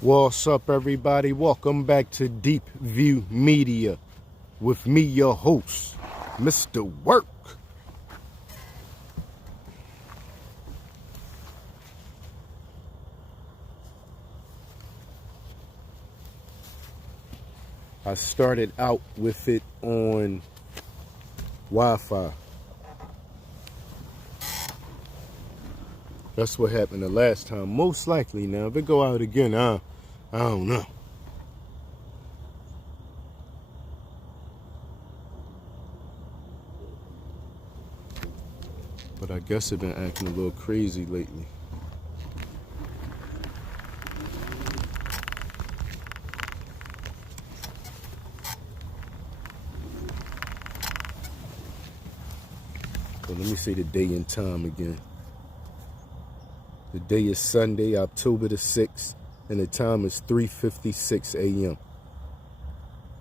What's up, everybody? Welcome back to Deep View Media with me, your host, Mr. Work. I started out with it on Wi-Fi. That's what happened the last time. Most likely now, if it go out again, I don't know. But I guess it's been acting a little crazy lately. So let me say the day and time again. The day is Sunday, October the 6th, and the time is 3:56 a.m.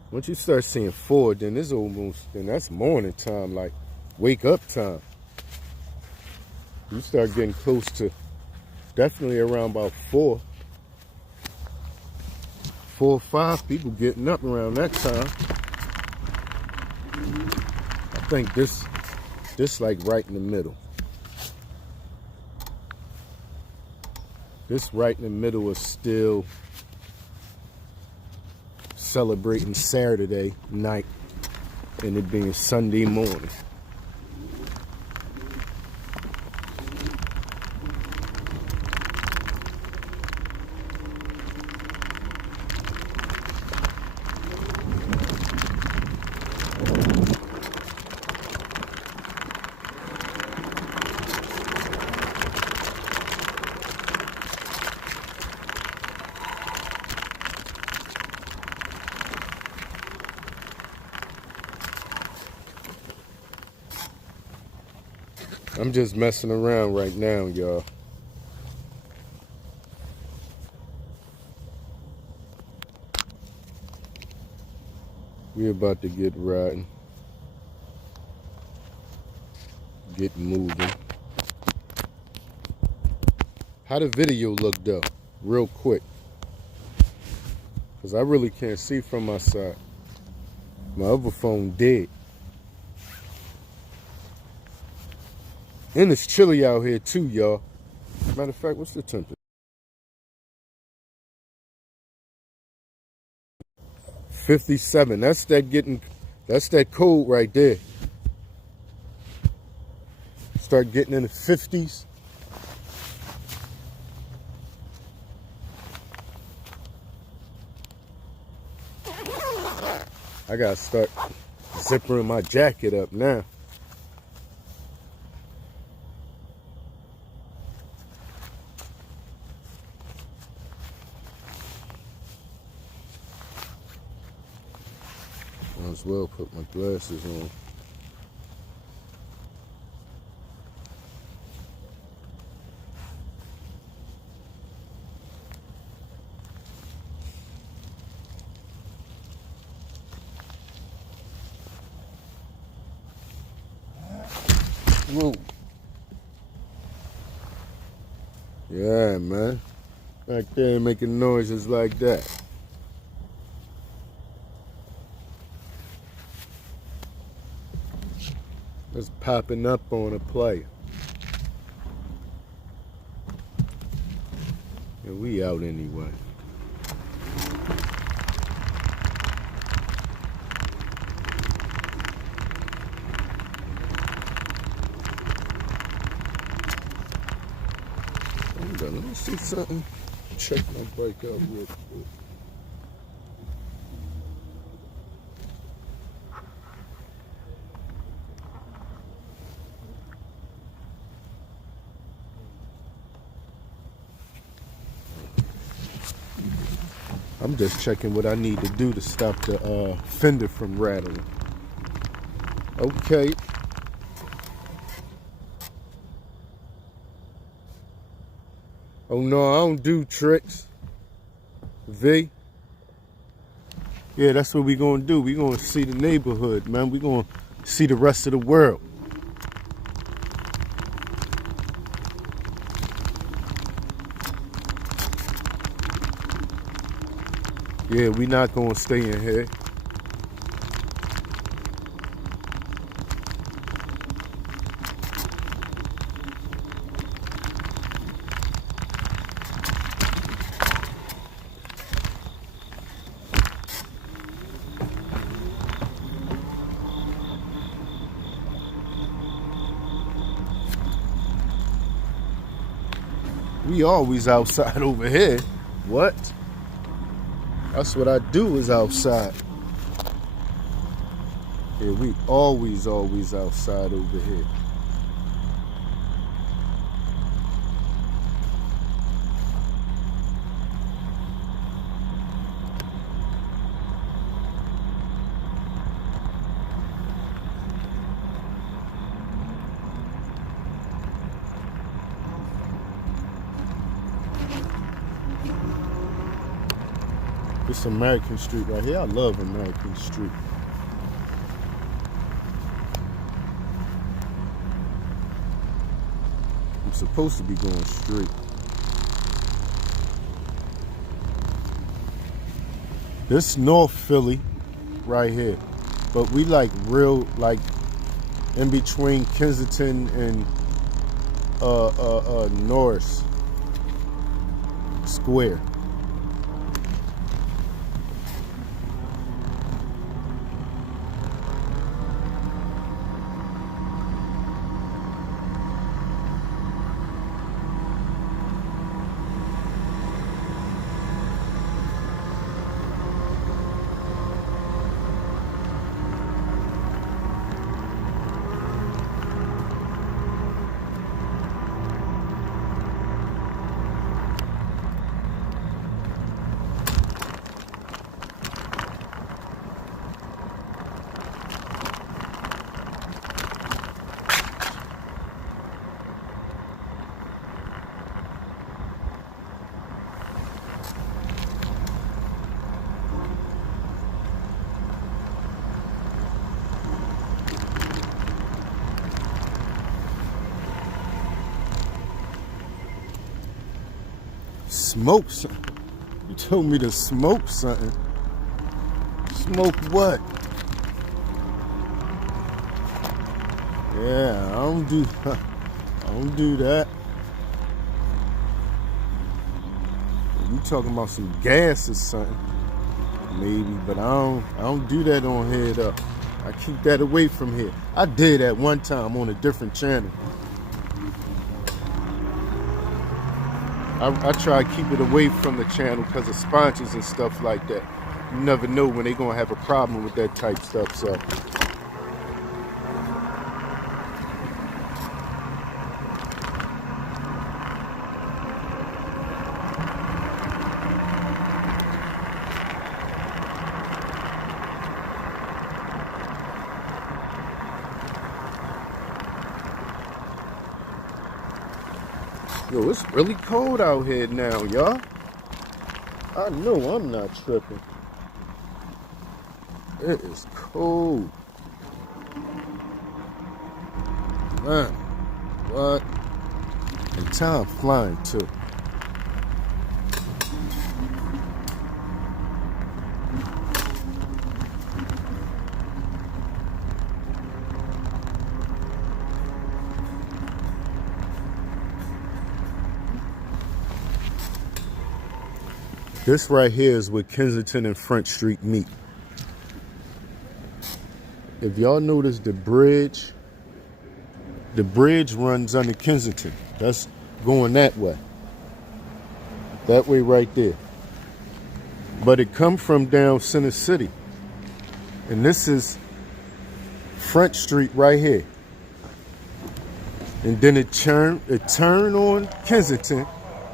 Once you start seeing 4, then that's morning time, like wake up time. You start getting close to definitely around about 4 or 5 people getting up around that time. I think this like right in the middle. This right in the middle is still celebrating Saturday night and it being Sunday morning. I'm just messing around right now, y'all. We're about to get riding, get moving. How the video look though, real quick? Cause I really can't see from my side. My other phone dead. And it's chilly out here too, y'all. Matter of fact, what's the temperature? 57. That's that cold right there. Start getting in the 50s. I gotta start zippering my jacket up now. Might as well put my glasses on. Whoa. Yeah, man. Back there making noises like that. It's popping up on a player. And we out anyway. Let me see something. Check my bike out real quick. I'm just checking what I need to do to stop the fender from rattling. Okay. Oh no, I don't do tricks. V. Yeah, that's what we gonna do. We gonna see the neighborhood, man. We gonna see the rest of the world. Yeah, we not gonna stay in here. We always outside over here. What? That's what I do is outside. Yeah, we always outside over here. This American Street right here. I love American Street. I'm supposed to be going straight. This North Philly right here. But we like real, like in between Kensington and Norris Square. Smoke something? You told me to smoke something. Smoke what? Yeah, I don't do that. You talking about some gas or something? Maybe, but I don't do that on here though. I keep that away from here. I did at one time on a different channel. I try to keep it away from the channel because of sponsors and stuff like that. You never know when they're going to have a problem with that type stuff, so. Yo, it's really cold out here now, y'all. I know I'm not tripping. It is cold. Man, what? And time flying too. This right here is where Kensington and Front Street meet. If y'all notice the bridge runs under Kensington. That's going that way. That way right there. But it come from down Center City. And this is Front Street right here. And then it turn on Kensington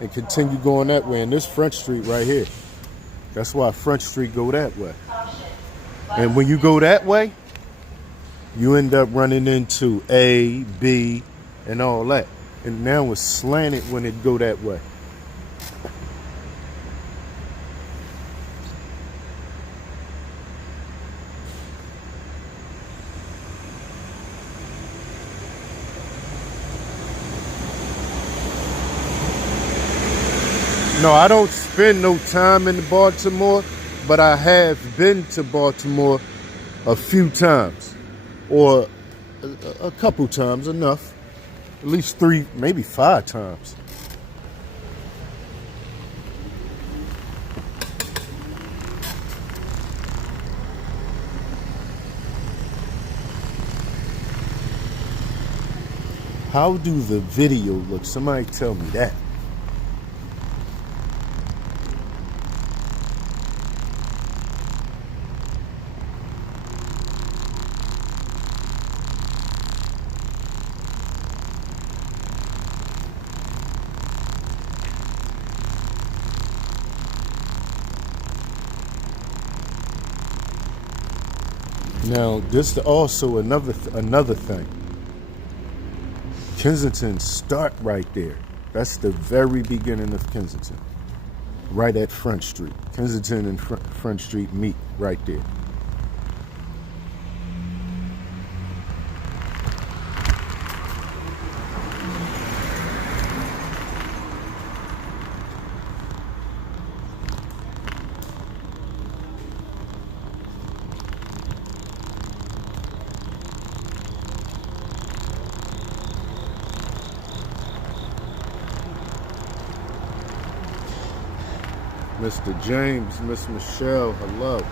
and continue going that way. And this Front Street right here. That's why Front Street go that way. And when you go that way, you end up running into A, B, and all that. And now it's slanted when it go that way. No, I don't spend no time in Baltimore. but I have been to Baltimore a few times, or a couple times, enough. At least 3, maybe 5 times. How do the video look? Somebody tell me that. Now, this is also another thing. Kensington start right there. That's the very beginning of Kensington. Right at Front Street. Kensington and Front Street meet right there. Mr. James, Miss Michelle, hello.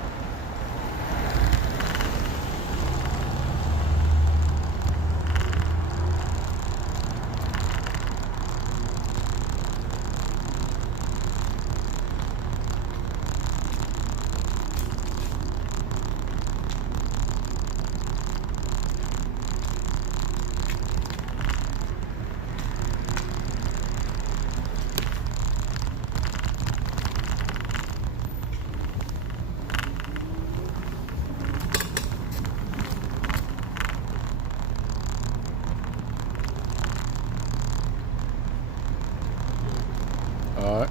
All right.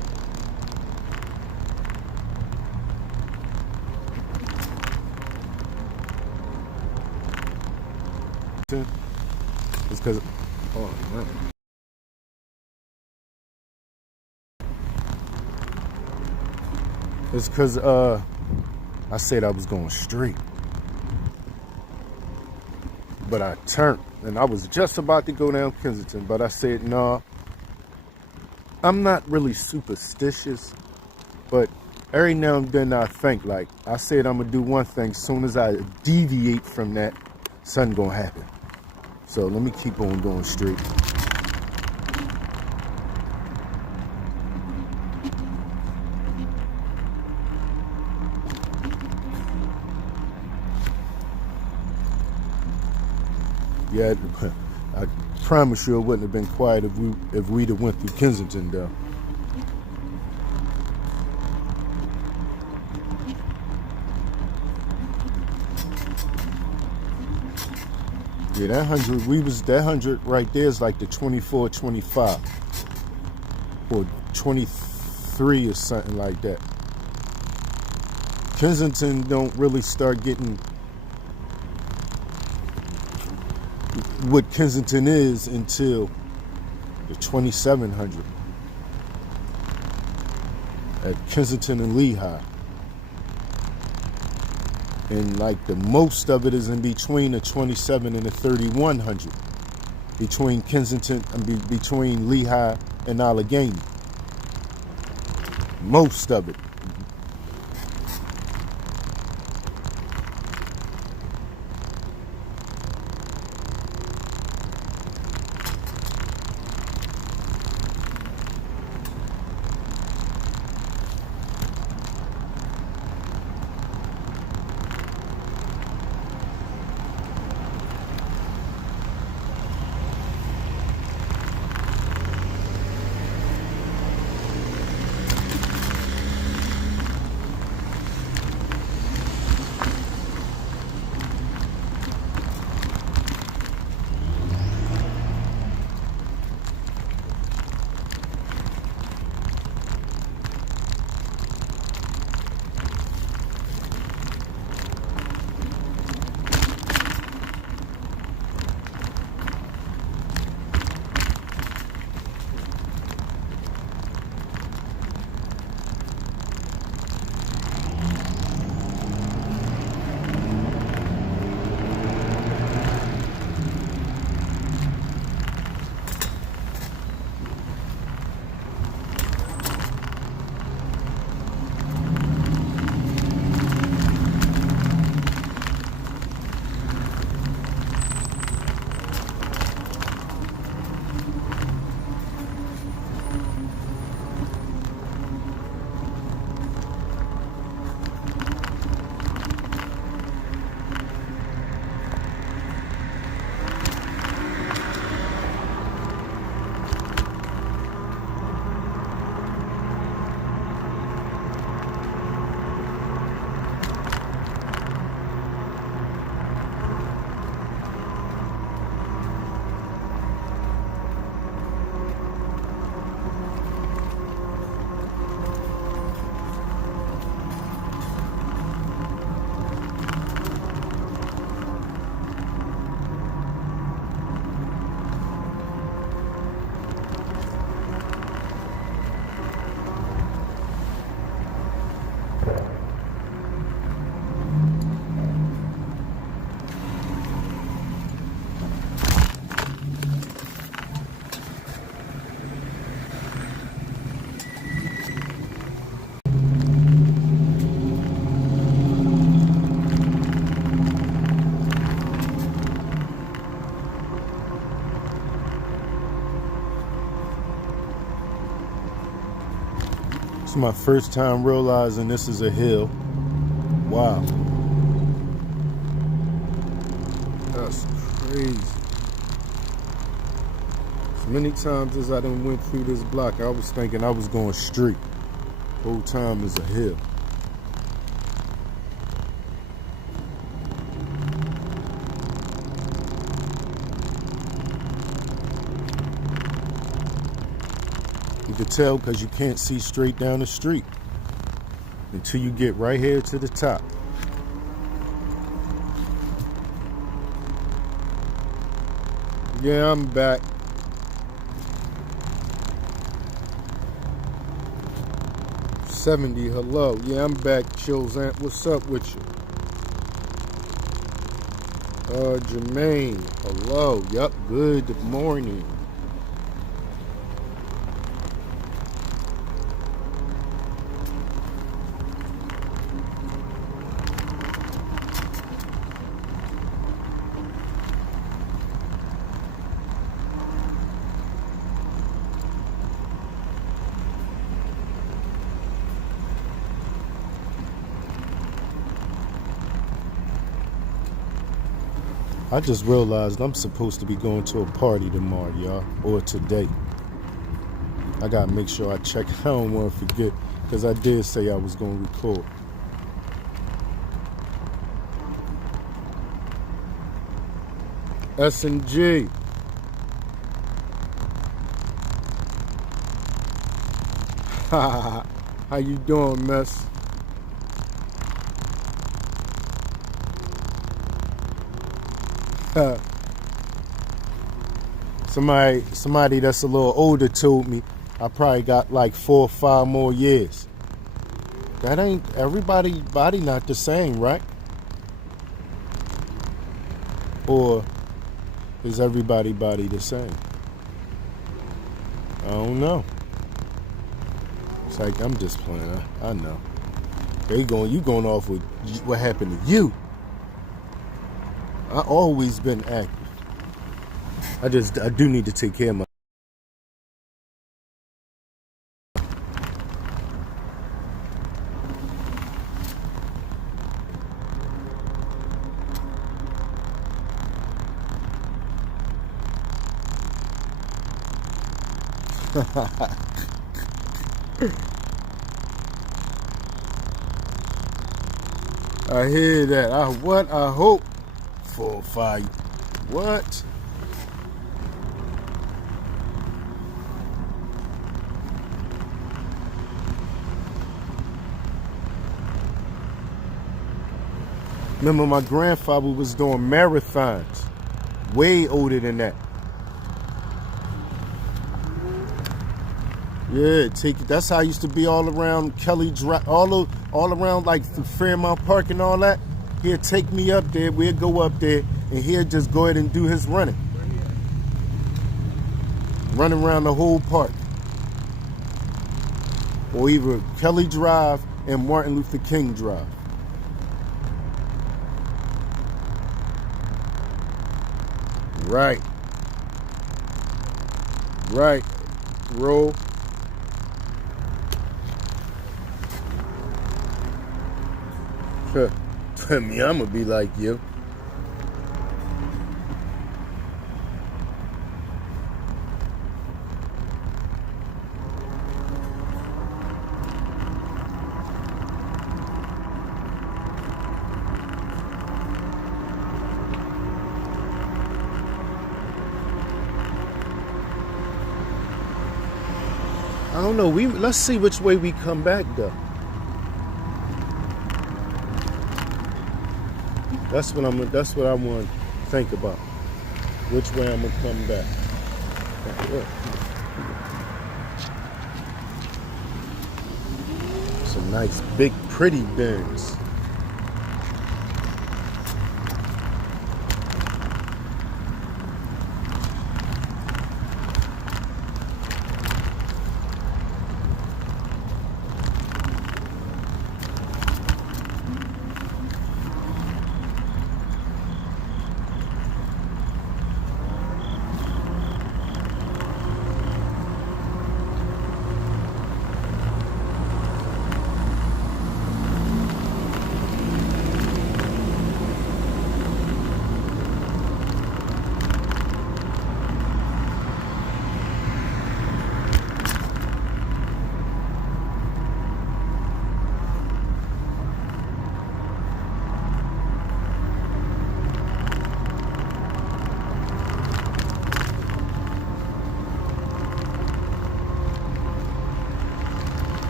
It's because, oh man. It's because I said I was going straight, but I turned, and I was just about to go down Kensington, but I said, no, I'm not really superstitious, but every now and then I think, like, I said I'm gonna do one thing, soon as I deviate from that, something gonna happen. So let me keep on going straight. Yeah, I promise you it wouldn't have been quiet if we'd have went through Kensington though. Yeah, that 100 right there is like the 24, 25 or 23 or something like that. Kensington don't really start getting what Kensington is until the 2700 at Kensington and Lehigh. And like the most of it is in between the 27 and the 3100, between Kensington and between Lehigh and Allegheny. Most of it. It's my first time realizing this is a hill. Wow. That's crazy. As many times as I done went through this block, I was thinking I was going straight. Whole time is a hill. You can tell because you can't see straight down the street until you get right here to the top. Yeah, I'm back. $70, hello. Yeah, I'm back, Chills Aunt. What's up with you? Jermaine, hello. Yup, good morning. I just realized I'm supposed to be going to a party tomorrow, y'all, or today. I gotta make sure I check. I don't want to forget, because I did say I was going to record. S&G. How you doing, Mess? Somebody that's a little older told me I probably got like 4 or 5 more years. That ain't everybody body not the same, right? Or is everybody body the same? I don't know. It's like I'm just playing. I know. You going off with what happened to you. I always been active. I do need to take care of my. I hear that. I hope. 4 or 5. What? Remember, my grandfather was doing marathons. Way older than that. Yeah, that's how I used to be all around Kelly Drive, all around like the Fairmount Park and all that. He'd take me up there, we'd go up there, and he'd just go ahead and do his running. Running around the whole park. Or either Kelly Drive and Martin Luther King Drive. Right. Right. Roll. For me, I'm gonna be like you. I don't know. Let's see which way we come back though. That's what I want to think about. Which way I'm gonna come back. Some nice big pretty bins.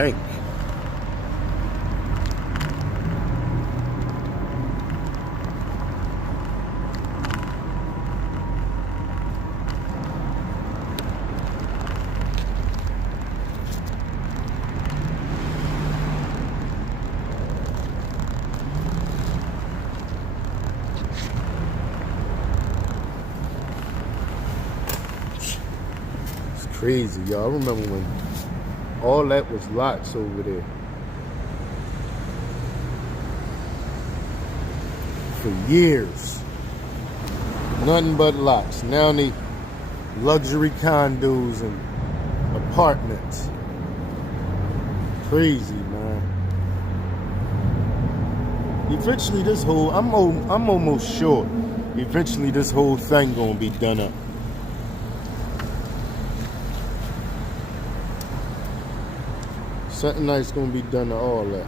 bank. Crazy, y'all. I remember when all that was lots over there. For years. Nothing but lots. Now they luxury condos and apartments. Crazy, man. Eventually this whole, I'm almost sure, eventually this whole thing gonna be done up. Something nice gonna be done to all that.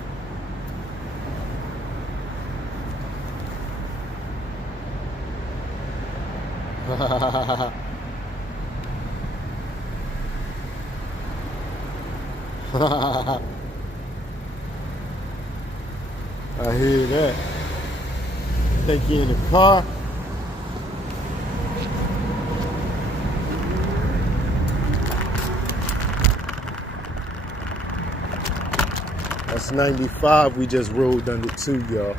I hear that. Think you're in the car? That's 95 we just rolled under too, y'all.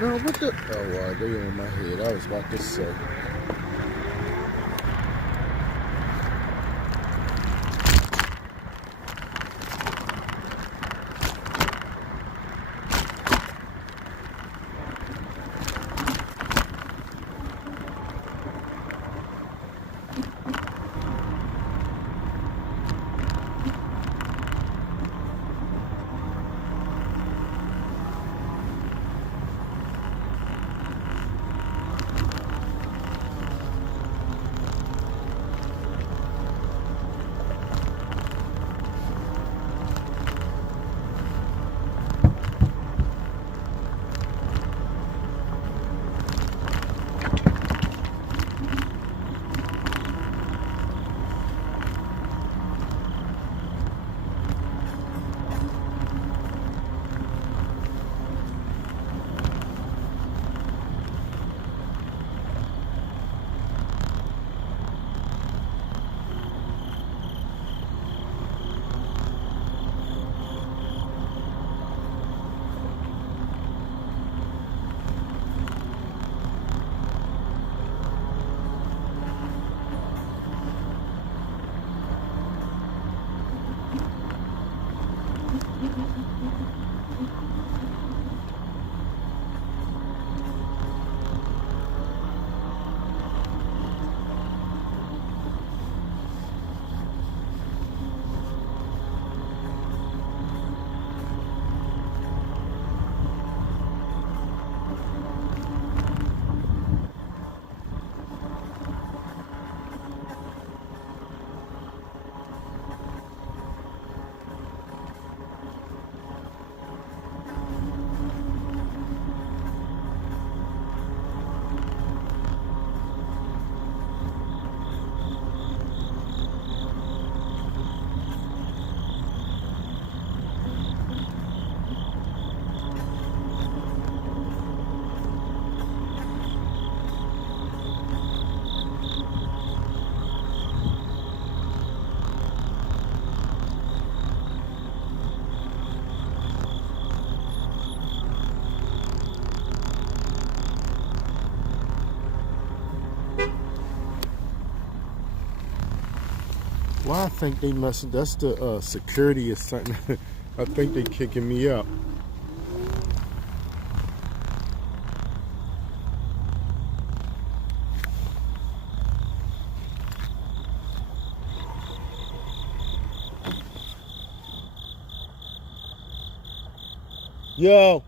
No, what the? Oh, wow, they on my head. I was about to say. Well, I think they must, that's the security or something. I think they kicking me out. Yo.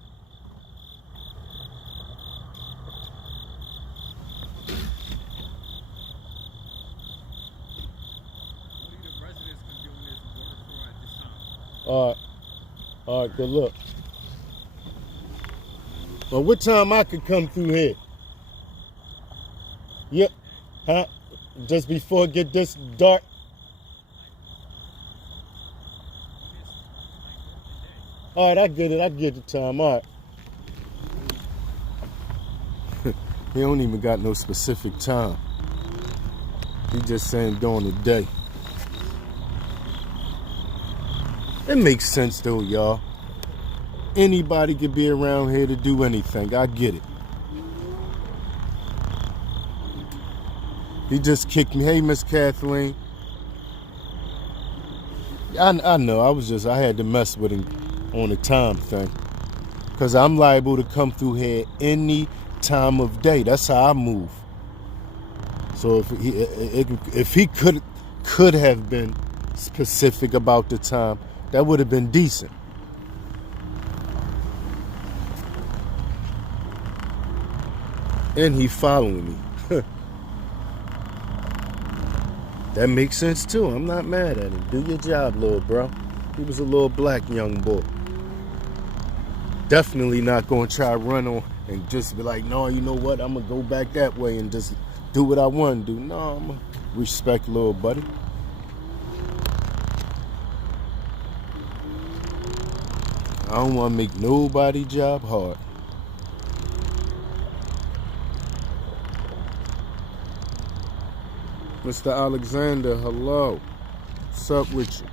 All right, good luck. Well, what time I could come through here? Yep. Huh? Just before it get this dark? All right, I get it. I get the time. All right. He don't even got no specific time. He just saying during the day. It makes sense though, y'all. Anybody could be around here to do anything. I get it. He just kicked me. Hey, Miss Kathleen. I know. I had to mess with him on the time thing. Because I'm liable to come through here any time of day. That's how I move. So if he could have been specific about the time, that would have been decent. And he following me. That makes sense too. I'm not mad at him. Do your job, little bro. He was a little black young boy. Definitely not going to try to run on and just be like, no, you know what? I'm going to go back that way and just do what I want to do. No, I'm going to respect little buddy. I don't want to make nobody's job hard. Mr. Alexander, hello. What's up with you?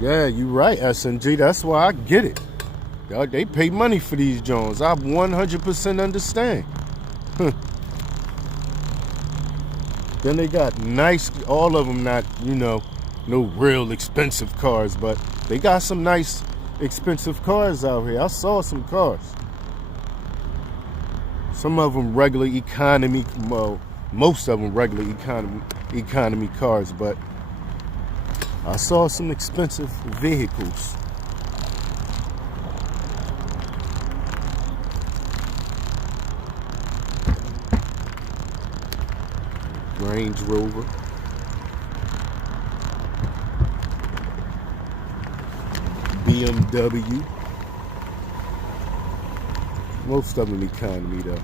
Yeah, you right, SNG. That's why I get it. Y'all, they pay money for these Jones. I 100% understand. Then they got nice, all of them not, no real expensive cars, but they got some nice expensive cars out here. I saw some cars. Some of them regular economy, well, most of them regular economy cars, but I saw some expensive vehicles. Range Rover. BMW. Most of them economy though.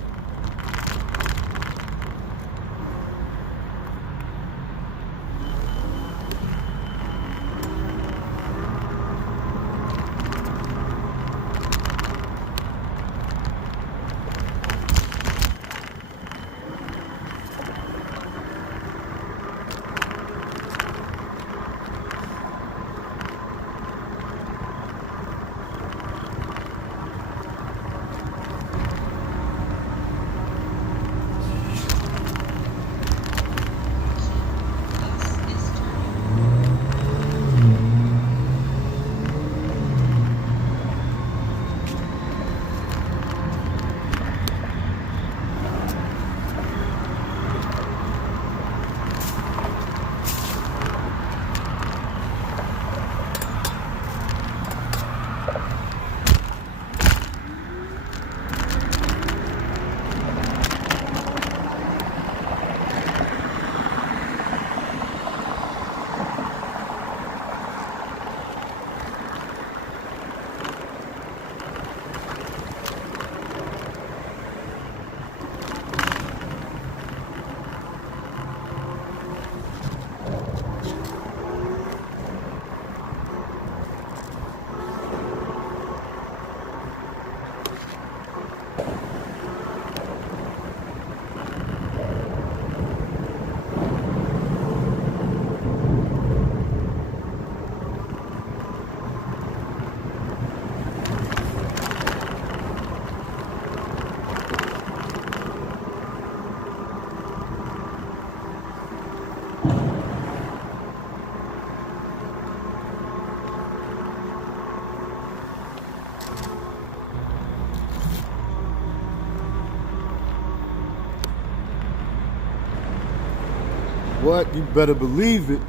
What? You better believe it.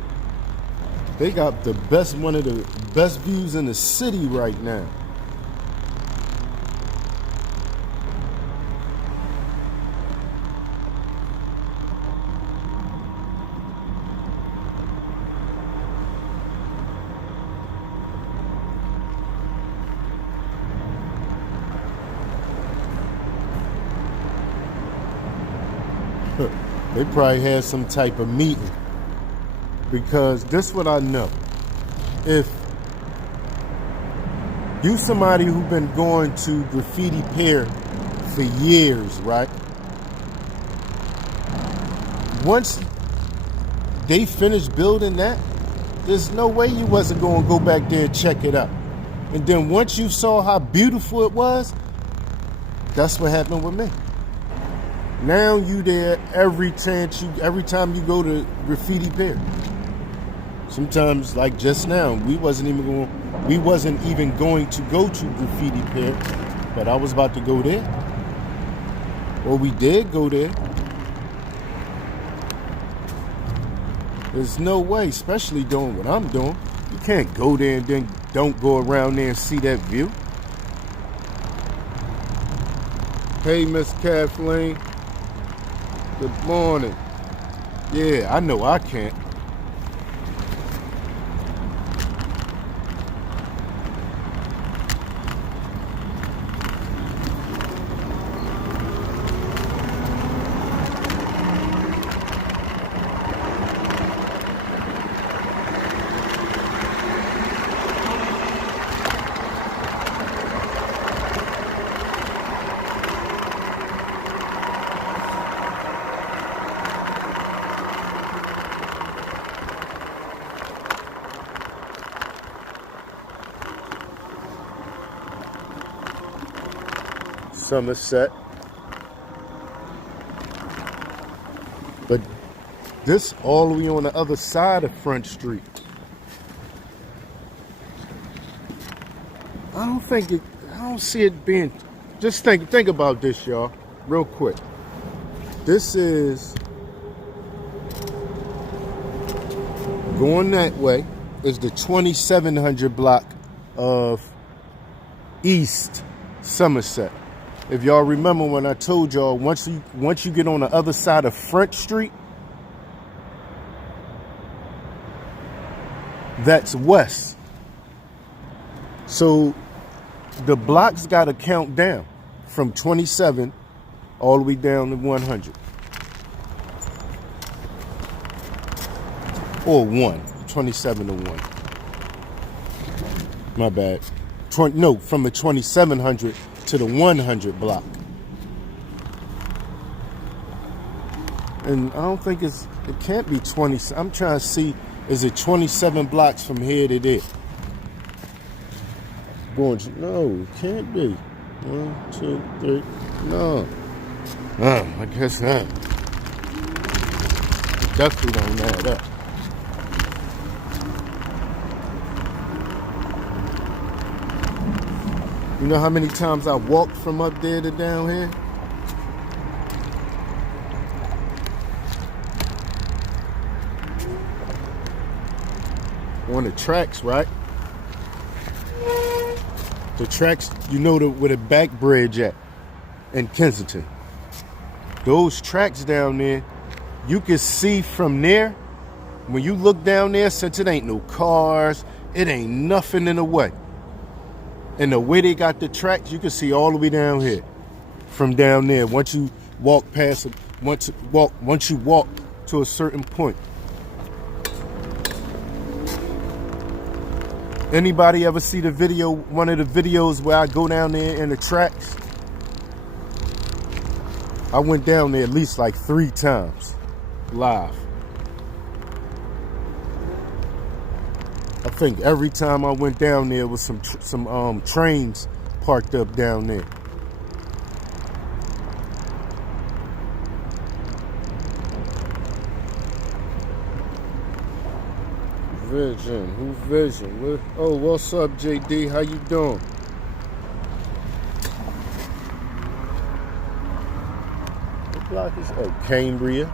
They got one of the best views in the city right now. They probably had some type of meeting. Because this what I know. If you somebody who been going to Graffiti Pier for years, right? Once they finished building that, there's no way you wasn't going to go back there and check it out. And then once you saw how beautiful it was, that's what happened with me. Now you there every time you go to Graffiti Pier. Sometimes, like just now, we wasn't even going to go to Graffiti Pier, but I was about to go there. Or we did go there. There's no way, especially doing what I'm doing. You can't go there and then don't go around there and see that view. Hey, Miss Kathleen. Good morning. Yeah, I know I can't. Somerset. But this all the way on the other side of Front Street. I don't see it being, just think about this, y'all, real quick. This is going that way is the 2700 block of East Somerset. If y'all remember when I told y'all, once you get on the other side of Front Street, that's west. So the blocks got to count down from 27 all the way down to 100. Or 27 to 1. My bad. From the 2700 to the 100 block. And I don't think it can't be 20. I'm trying to see, is it 27 blocks from here to there? No, it can't be. 1, 2, 3, no. I guess not. It definitely don't add up. You know how many times I walked from up there to down here? On the tracks, right? The tracks, you know, where the back bridge at in Kensington. Those tracks down there, you can see from there, when you look down there, since it ain't no cars, it ain't nothing in the way. And the way they got the tracks, you can see all the way down here. From down there, once you walk past it, once you walk to a certain point. Anybody ever see the video, one of the videos where I go down there in the tracks? I went down there at least like 3 times, live. I think every time I went down there was some trains parked up down there. Vision, who Vision? Oh, what's up, JD? How you doing? What block is? Oh, Cambria.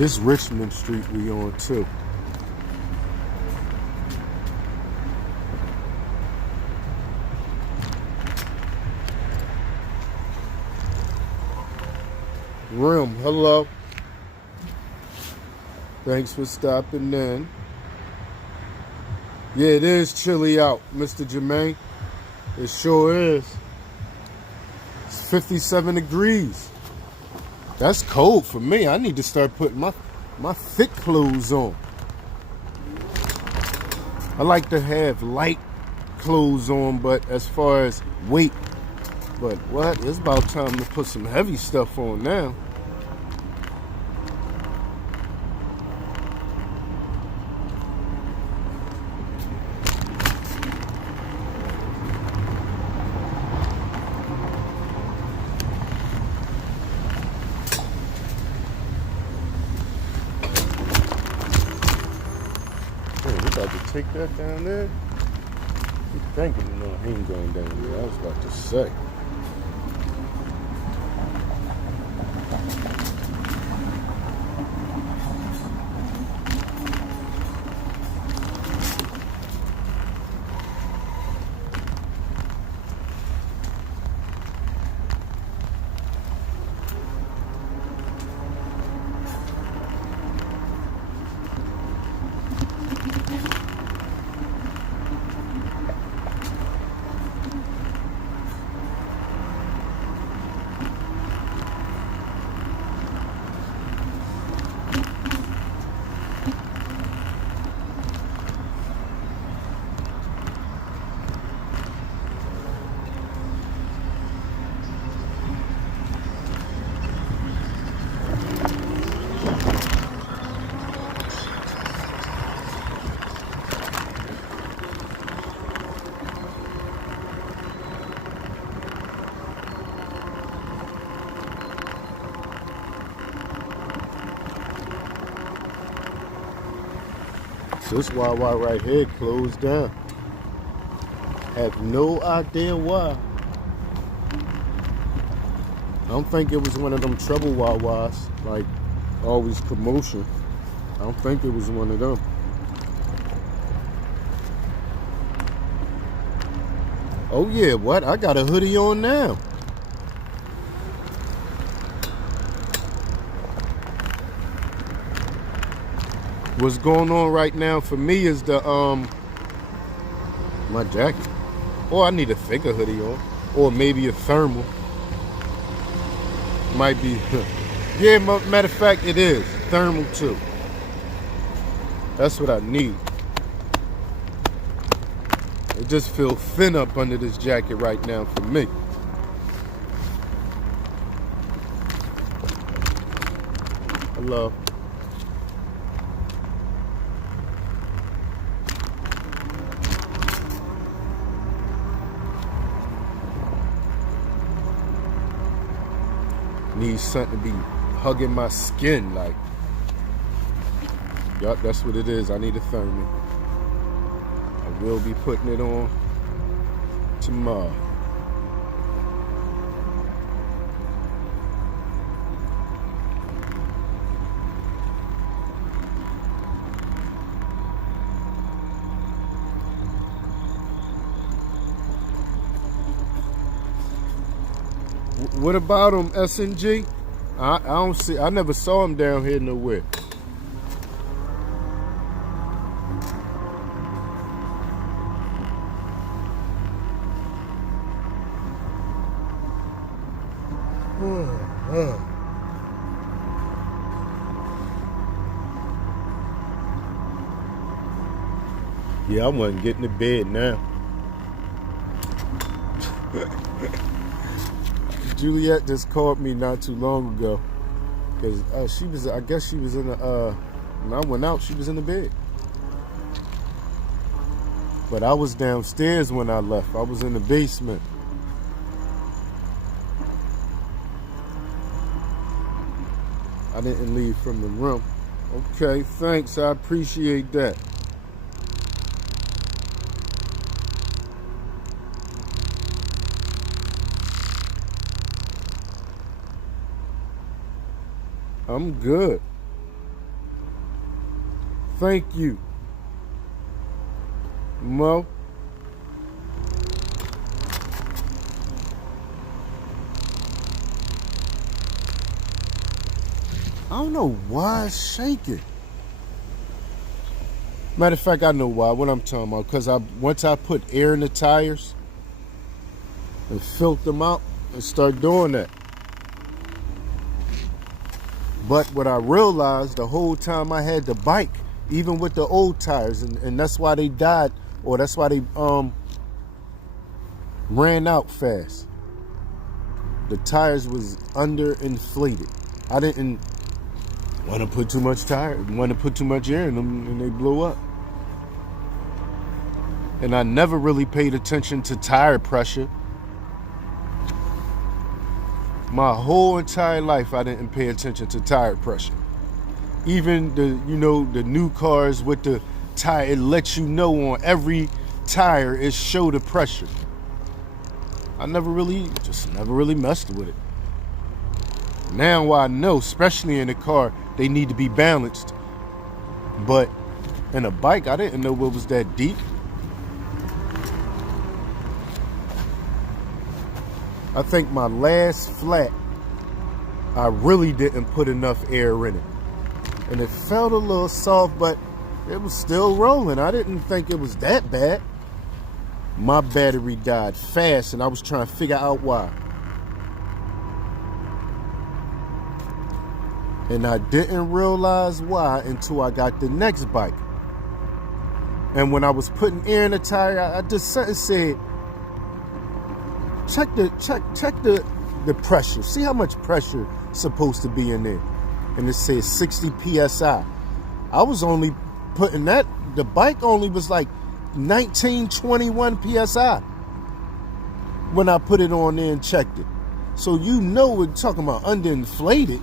This Richmond Street we on too. Rim, hello. Thanks for stopping in. Yeah, it is chilly out, Mr. Jermaine. It sure is. It's 57 degrees. That's cold for me. I need to start putting my thick clothes on. I like to have light clothes on, but as far as weight, but what? It's about time to put some heavy stuff on now. Take that down there. You thinking, no, he ain't going down there. I was about to say. This Wawa right here closed down. Have no idea why. I don't think it was one of them trouble Wawas, like always commotion. I don't think it was one of them. Oh yeah, what? I got a hoodie on now. What's going on right now for me is the my jacket. Or I need a thicker hoodie on. Or maybe a thermal. Might be. Yeah, matter of fact, it is. Thermal too. That's what I need. It just feels thin up under this jacket right now for me. Hello. Need something to be hugging my skin, like. Yup, that's what it is. I need a thermal. I will be putting it on tomorrow. What about him, SNG? I don't see. I never saw him down here nowhere. Yeah, I wasn't getting to bed now. Juliet just called me not too long ago because she was, I guess she was in the, when I went out, she was in the bed. But I was downstairs when I left. I was in the basement. I didn't leave from the room. Okay, thanks. I appreciate that. I'm good. Thank you. Mo. I don't know why it's shaking. Matter of fact, I know why. What I'm talking about. Because once I put air in the tires and filter them out and start doing that. But what I realized the whole time I had the bike, even with the old tires, and that's why they died, or that's why they ran out fast. The tires was underinflated. I didn't want to put too much air in them, and they blew up. And I never really paid attention to tire pressure. My whole entire life, I didn't pay attention to tire pressure. Even the new cars with the tire, it lets you know on every tire, it show the pressure. I never really messed with it. Now I know, especially in a car, they need to be balanced. But in a bike, I didn't know what was that deep. I think my last flat, I really didn't put enough air in it. And it felt a little soft, but it was still rolling. I didn't think it was that bad. My battery died fast, and I was trying to figure out why. And I didn't realize why until I got the next bike. And when I was putting air in the tire, I just said, check the pressure. See how much pressure is supposed to be in there. And it says 60 PSI. I was only putting that, the bike only was like 19, 21 PSI when I put it on there and checked it. So we're talking about underinflated.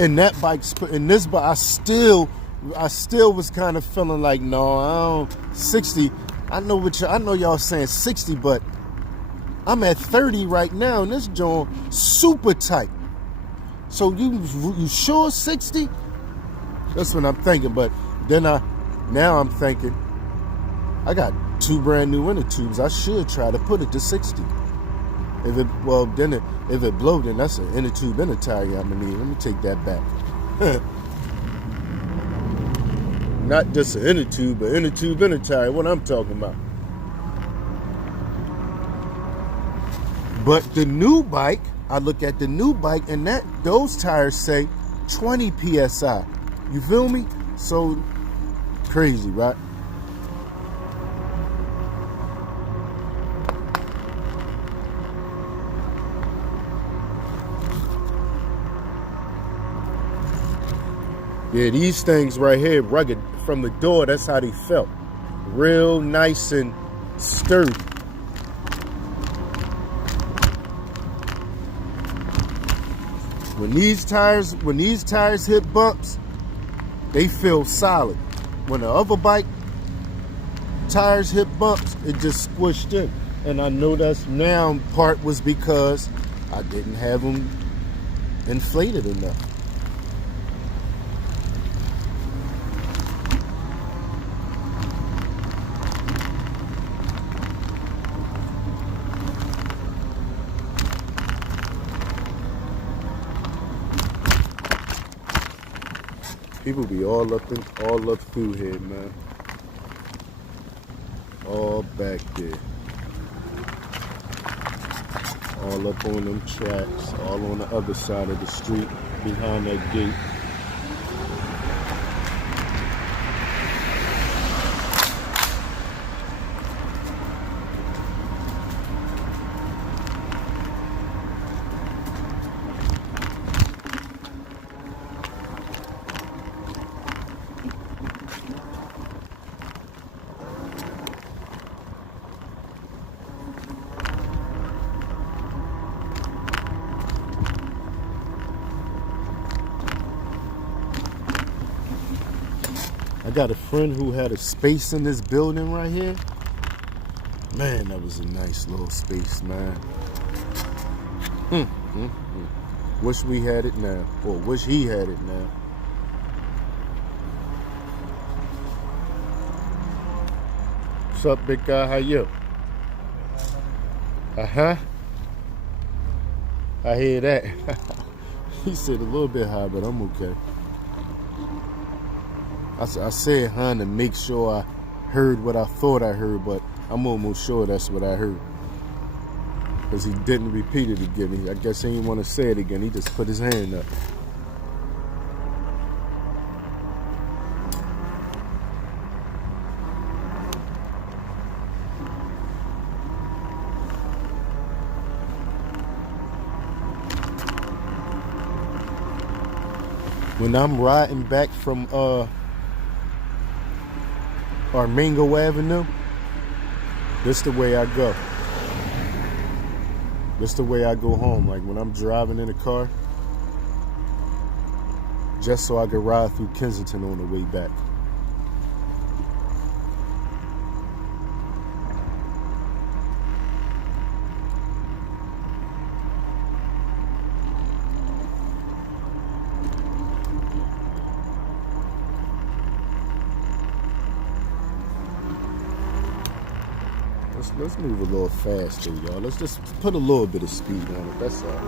And that bike's in this bike, I still was kind of feeling like, no, I don't 60. I know y'all saying 60, but I'm at 30 right now, and this joint super tight. So you sure 60? That's what I'm thinking. But then now I'm thinking, I got 2 brand new inner tubes. I should try to put it to 60. If it blow, then that's an inner tube inner tire I'm gonna need. Let me take that back. Not just an inner tube, but inner tube inner tire. What I'm talking about. But the new bike, I look at the new bike, and those tires say 20 PSI. You feel me? So crazy, right? Yeah, these things right here, rugged from the door, that's how they felt. Real nice and sturdy. When these tires hit bumps, they feel solid. When the other bike tires hit bumps, it just squished in. And I know that's now part was because I didn't have them inflated enough. People be all up through here, man. All back there. All up on them tracks. All on the other side of the street, behind that gate. I got a friend who had a space in this building right here. Man, that was a nice little space, man. Wish we had it now. Or wish he had it now. What's up, big guy? How you? Uh-huh. I hear that. He said a little bit high, but I'm okay. I said huh to make sure I heard what I thought I heard, but I'm almost sure that's what I heard. Because he didn't repeat it again. I guess he didn't want to say it again. He just put his hand up. When I'm riding back from Armingo Avenue, this the way I go. This the way I go home. Like when I'm driving in a car, just so I can ride through Kensington on the way back. Let's move a little faster, y'all. Let's just put a little bit of speed on it. That's all.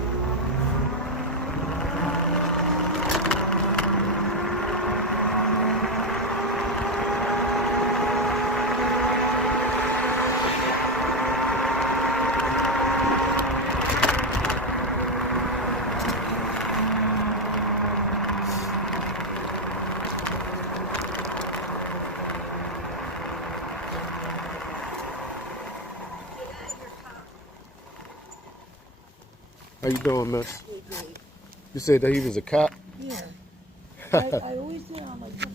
How you doing, miss? You said that he was a cop? Yeah. I always do. I'm like, look,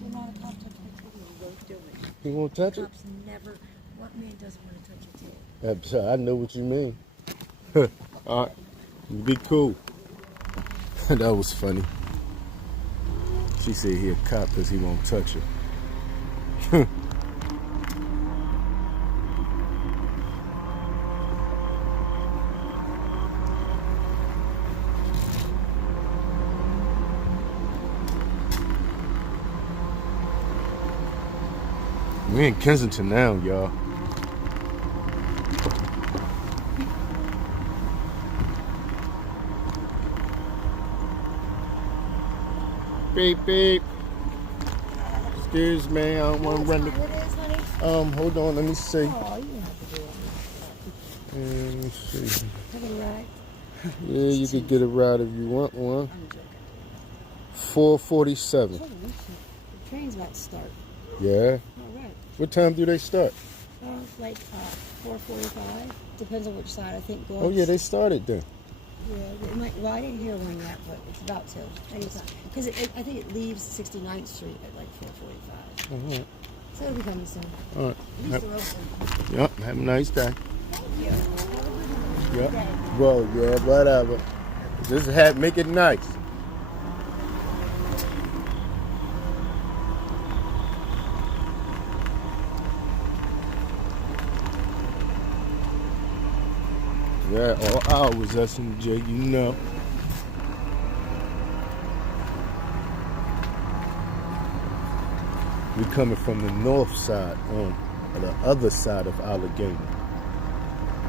you're not a cop, touch my tail. You won't do it. He won't touch it? Cops never, what man doesn't want to touch your tail? I know what you mean. All right. Be cool. That was funny. She said he a cop because he won't touch her. We in Kensington now, y'all. Beep, beep. Excuse me, I don't want to run the... hold on, let me see. Oh, you don't have to do it. Let me see. Have a ride? Yeah, you could get a ride if you want one. I'm joking. 4:47. The train's about to start. Yeah? All right. What time do they start? Like 4:45. Depends on which side. I think. Oh yeah, they started then. Yeah, it might, well, I didn't hear one yet, but it's about to. Because I think it leaves 69th Street at like 4:45. All right. So it'll be coming soon. All right. At least they're open. Yep. Have a nice day. Thank you. Have a good one. Yep. Day. Well, yeah, whatever. Just make it nice. Yeah, all hours, SMJ, you know. We coming from the north side, or the other side of Allegheny.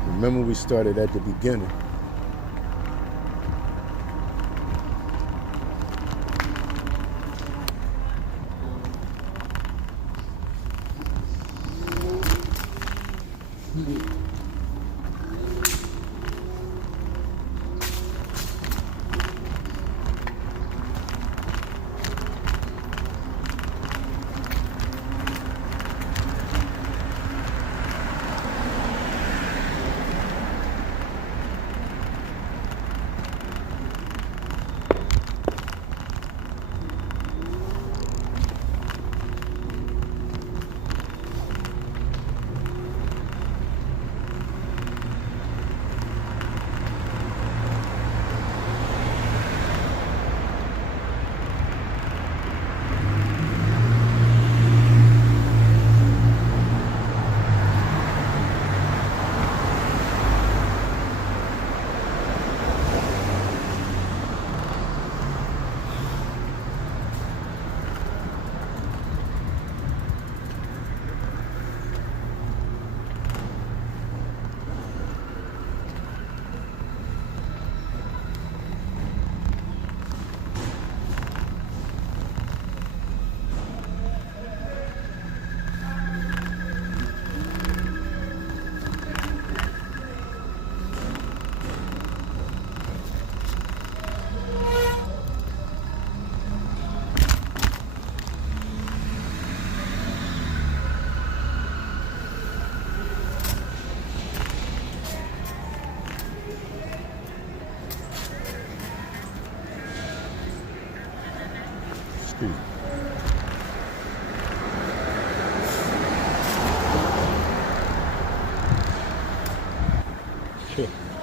Remember we started at the beginning.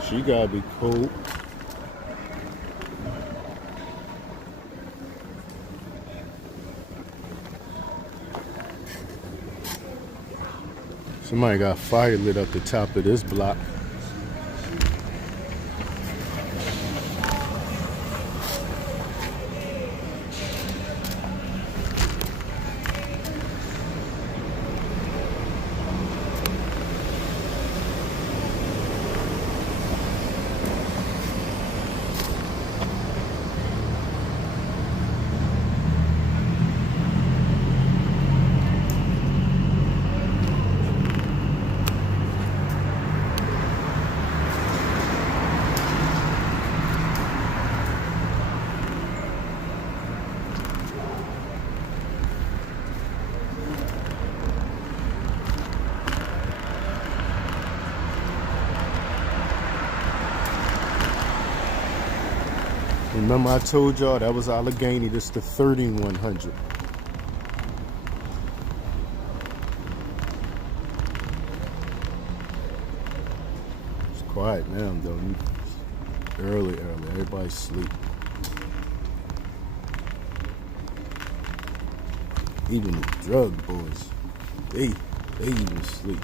She gotta be cold. Somebody got fire lit up the top of this block. Remember I told y'all that was Allegheny. This the 3100. It's quiet now though. Early. Everybody's asleep. Even the drug boys, they even sleep.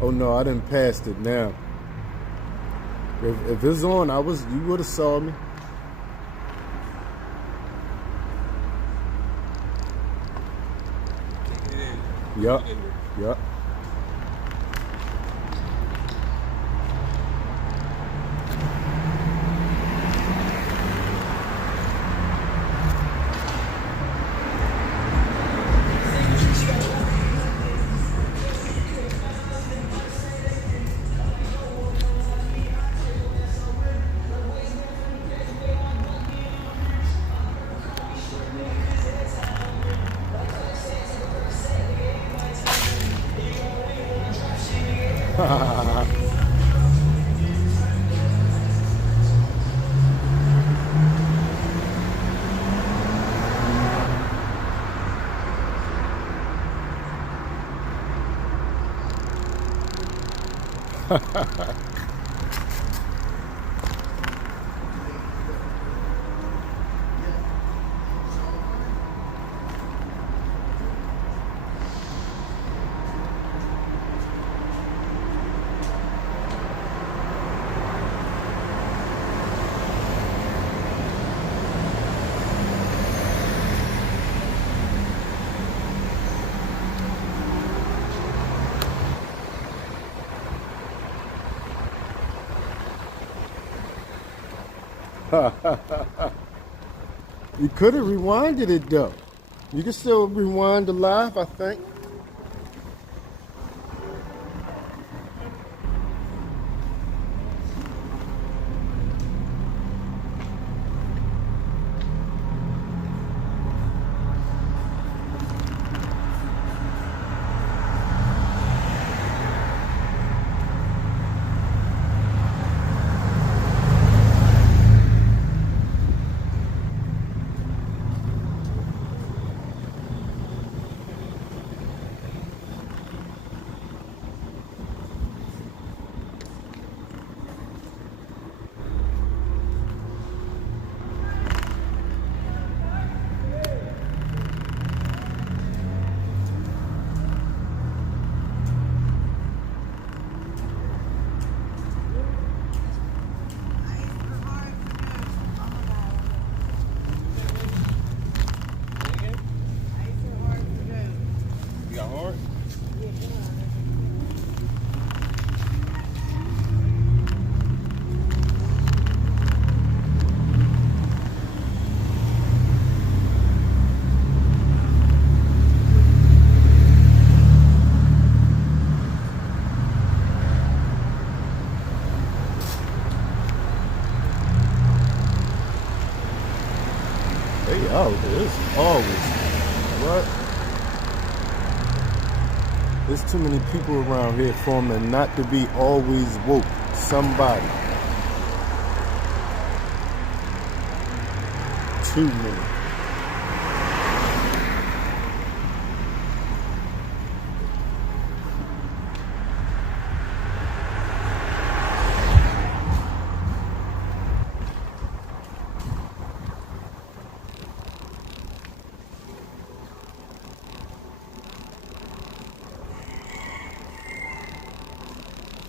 Oh no, I done passed it now. If it's on, you would have saw me. Yup. You could have rewinded it though. You can still rewind the live, I think. They out there. It's always what? There's too many people around here for them not to be always woke. Somebody. Too many.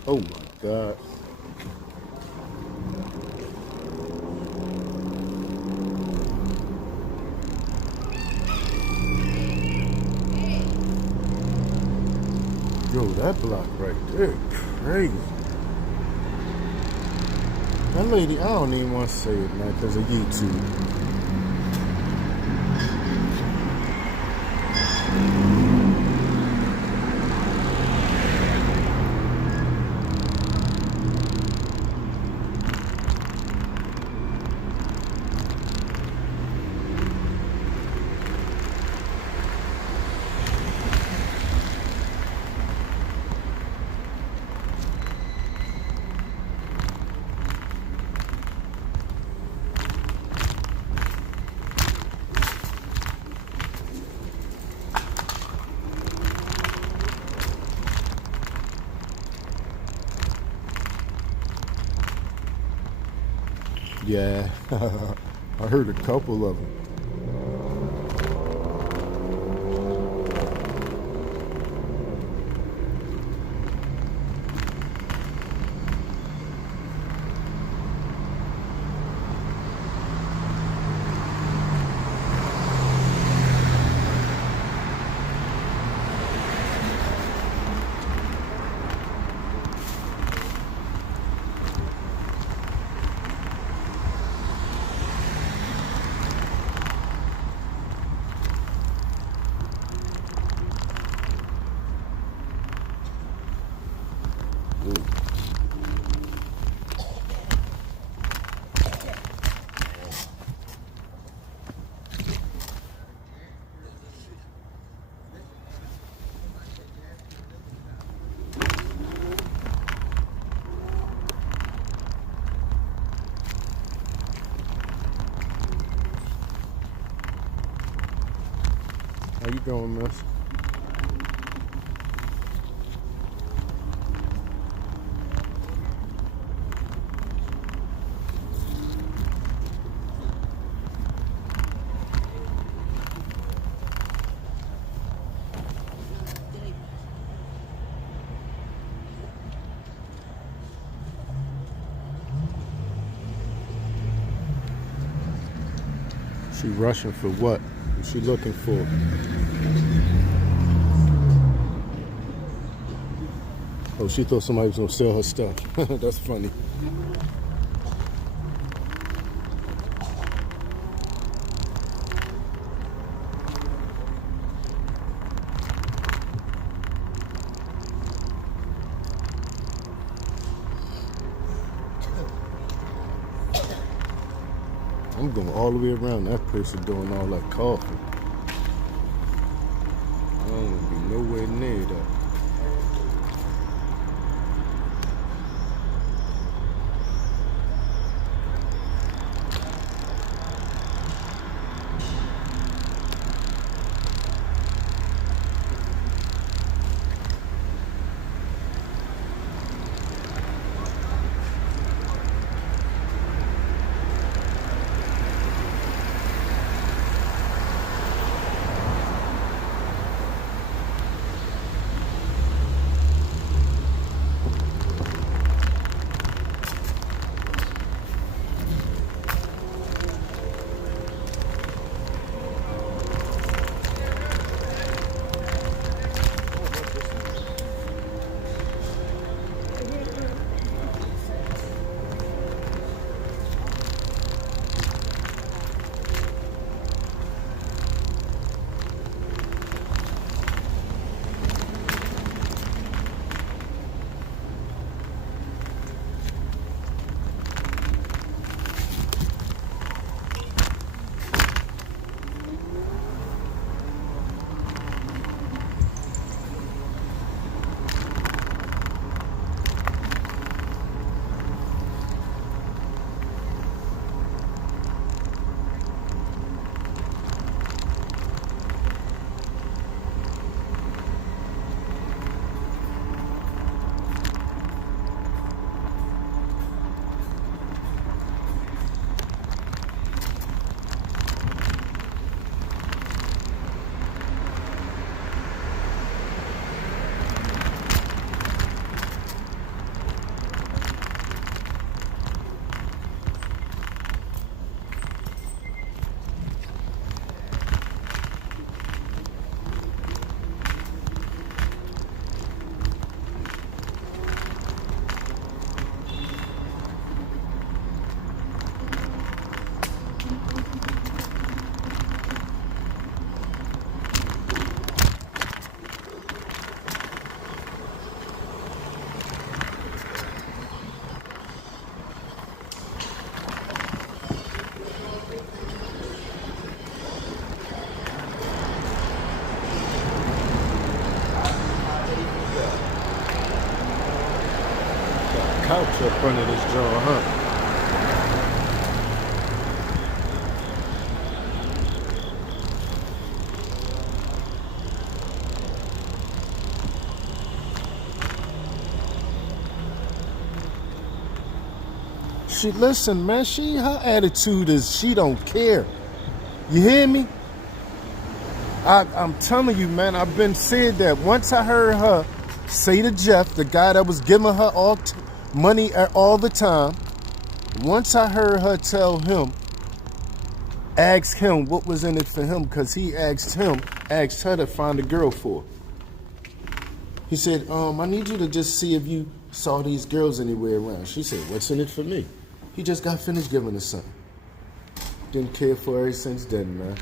Oh my God. Yo, that block right there, crazy. That lady, I don't even want to say it, man, because of YouTube. Yeah, I heard a couple of them. How you doing, miss? She rushing for what? What's she looking for? Oh, she thought somebody was gonna sell her stuff. That's funny. I'm going all the way around that person doing all that coughing. I don't want to be nowhere near that. parked up under this joint, huh? Listen, man, her attitude is she don't care. You hear me? I'm telling you, man, I've been said that. Once I heard her say to Jeff, the guy that was giving her money all the time, once I heard her tell him, ask him what was in it for him, because he asked her to find a girl for her. He said, I need you to just see if you saw these girls anywhere around. She said, what's in it for me? He just got finished giving her something. Didn't care for her since then, man.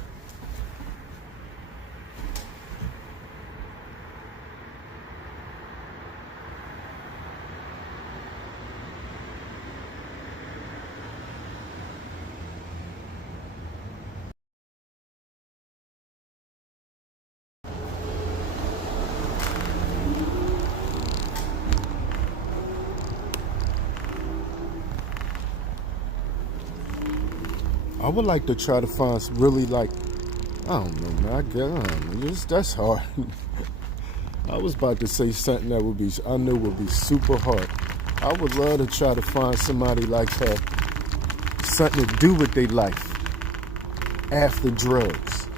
I would like to try to find really like, I don't know, man. That's hard. I was about to say something that I know would be super hard. I would love to try to find somebody like her, something to do with their life after drugs.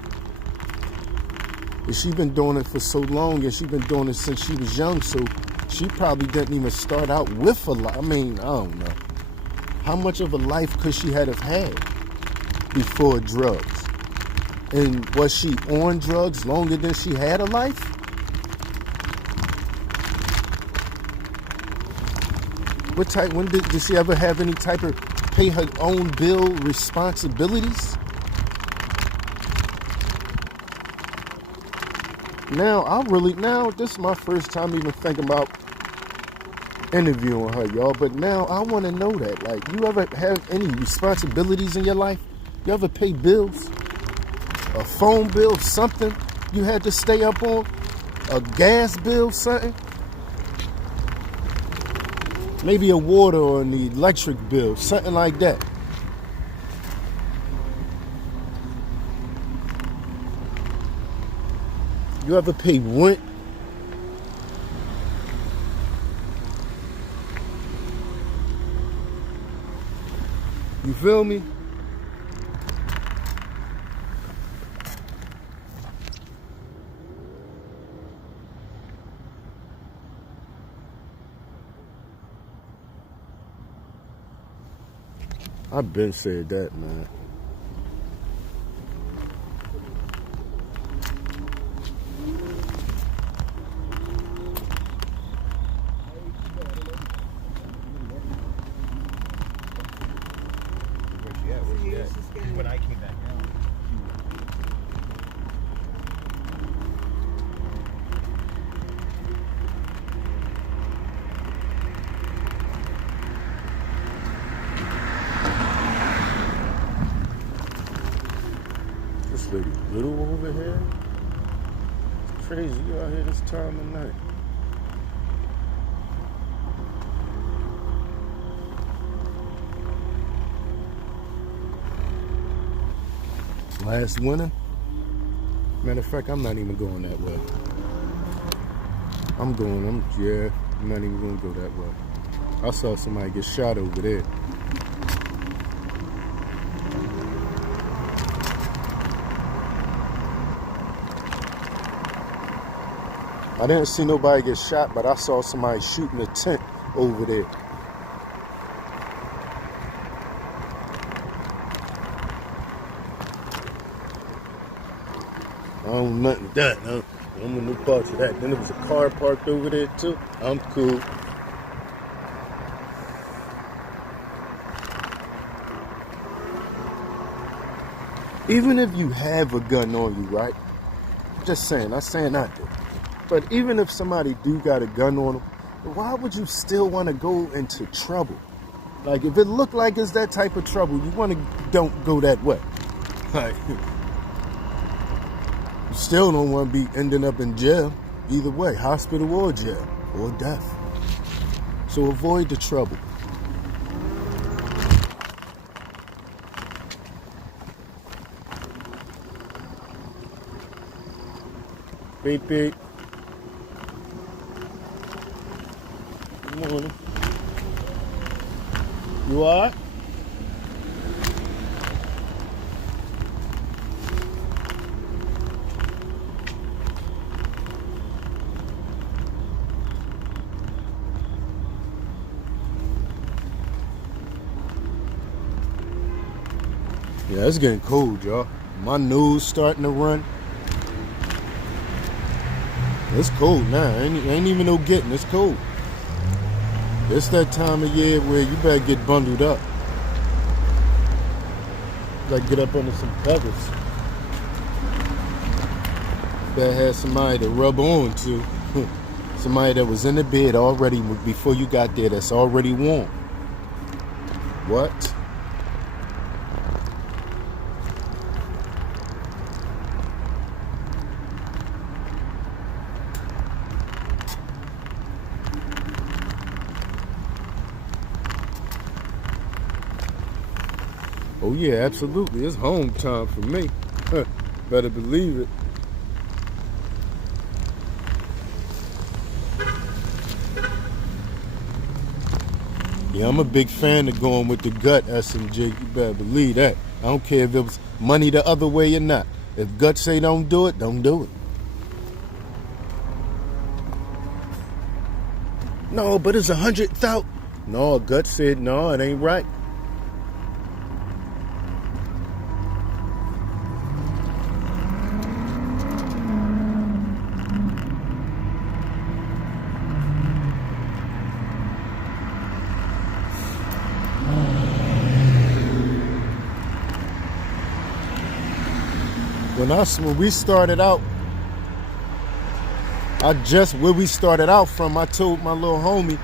And she's been doing it for so long, and she's been doing it since she was young, so she probably didn't even start out with a life. I mean, I don't know. How much of a life could she have had before drugs? And was she on drugs longer than she had a life? When did she ever have any type of pay her own bill responsibilities? Now this is my first time even thinking about interviewing her, y'all. But now I want to know that. Like, you ever have any responsibilities in your life? You ever pay bills? A phone bill, something you had to stay up on? A gas bill, something? Maybe a water or an electric bill, something like that. You ever pay rent? You feel me? I've been said that, man. When I came back down. This lady little over here. It's crazy, you out here this time of night. Last winter, matter of fact, I'm not even going that way. I'm not even gonna go that way. I saw somebody get shot over there. I didn't see nobody get shot, but I saw somebody shooting a tent over there. I don't know nothing with that, no. I'm in no parts of that. Then there was a car parked over there too. I'm cool. Even if you have a gun on you, right? Just saying, not saying I did. But even if somebody do got a gun on them, why would you still want to go into trouble? Like, if it looked like it's that type of trouble, you don't go that way. Like, you still don't want to be ending up in jail. Either way, hospital or jail, or death. So avoid the trouble. Beep, beep. Good morning. You alright? Yeah, it's getting cold, y'all. My nose starting to run. It's cold now. Ain't even no getting. It's cold. It's that time of year where you better get bundled up. Like get up under some covers. Better have somebody to rub on to. Somebody that was in the bed already before you got there that's already warm. What? Oh yeah, absolutely. It's home time for me. Better believe it. Yeah, I'm a big fan of going with the gut, SMJ. You better believe that. I don't care if it was money the other way or not. If gut say don't do it, don't do it. No, but it's 100,000. No, gut said no, it ain't right. When we started out, where we started out from, I told my little homie,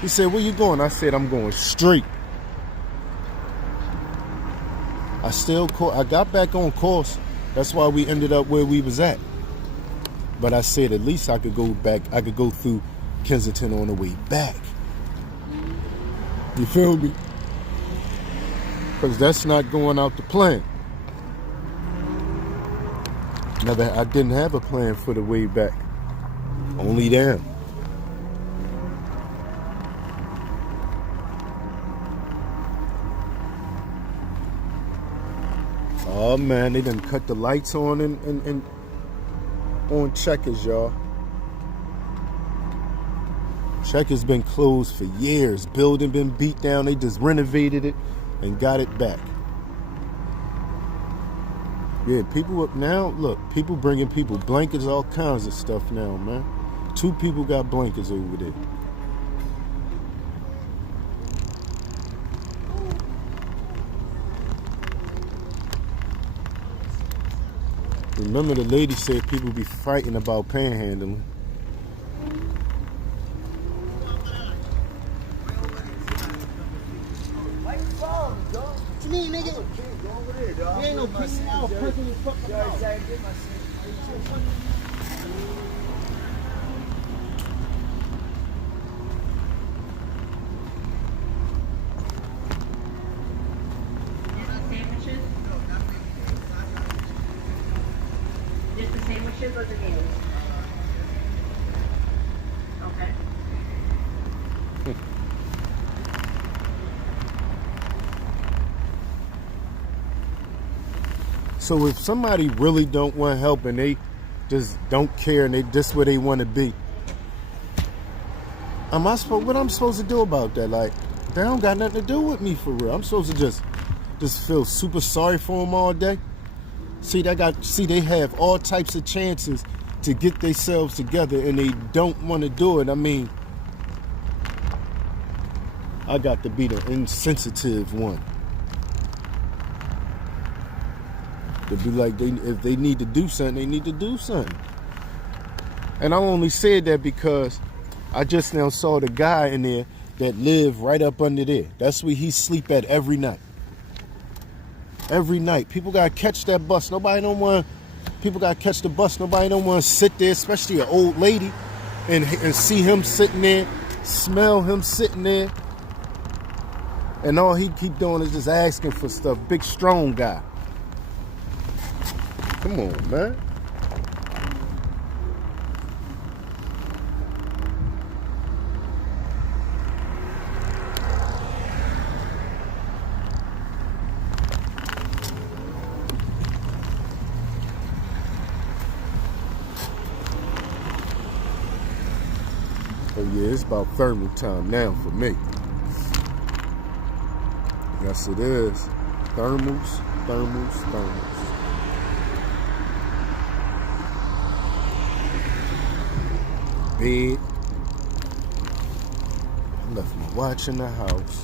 he said, where you going? I said, I'm going straight. I got back on course. That's why we ended up where we was at. But I said, at least I could go back. I could go through Kensington on the way back. You feel me? Because that's not going out the plan. I didn't have a plan for the way back. Only them. Oh man, they done cut the lights on and on Checkers, y'all. Checkers been closed for years. Building been beat down. They just renovated it and got it back. Yeah, people up now, look, people bringing people blankets, all kinds of stuff now, man. 2 people got blankets over there. Remember the lady said people be fighting about panhandling. What you mean, nigga? Go over there, dog. You ain't no pissing out, punching your fucking mouth. Sandwiches? Just the sandwiches or the meals? Okay. So if somebody really don't want help and they just don't care and they just where they want to be, what I'm supposed to do about that? Like, they don't got nothing to do with me for real. I'm supposed to just feel super sorry for them all day. See, they have all types of chances to get themselves together and they don't want to do it. I mean, I got to be the insensitive one. To be like, if they need to do something, they need to do something. And I only said that because I just now saw the guy in there that lived right up under there. That's where he sleep at every night. Every night. People got to catch that bus. People got to catch the bus. Nobody don't want to sit there, especially an old lady, and see him sitting there, smell him sitting there. And all he keep doing is just asking for stuff. Big, strong guy. Come on, man. Oh yeah, it's about thermal time now for me. Yes it is. Thermals. Bed. I left my watch in the house.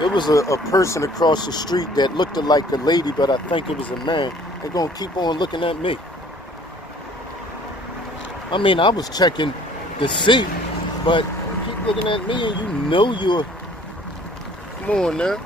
There was a person across the street that looked like a lady, but I think it was a man. They're going to keep on looking at me. I mean, I was checking the seat, but you keep looking at me and you know you're... Come on now.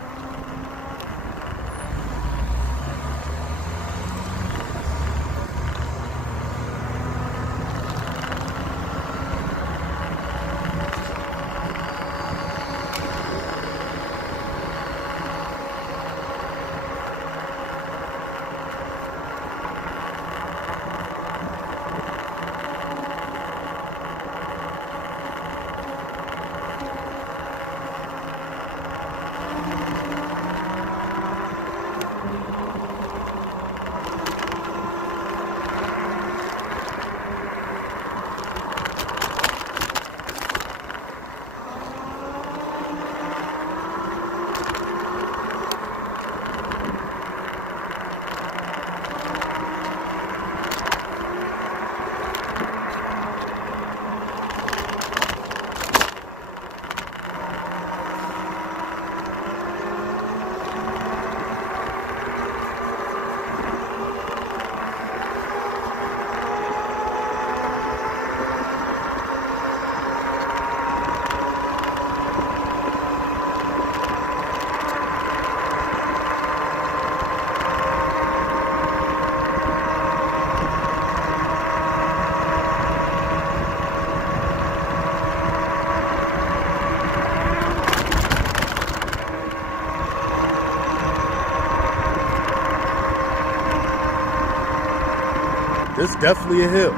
This is definitely a hill.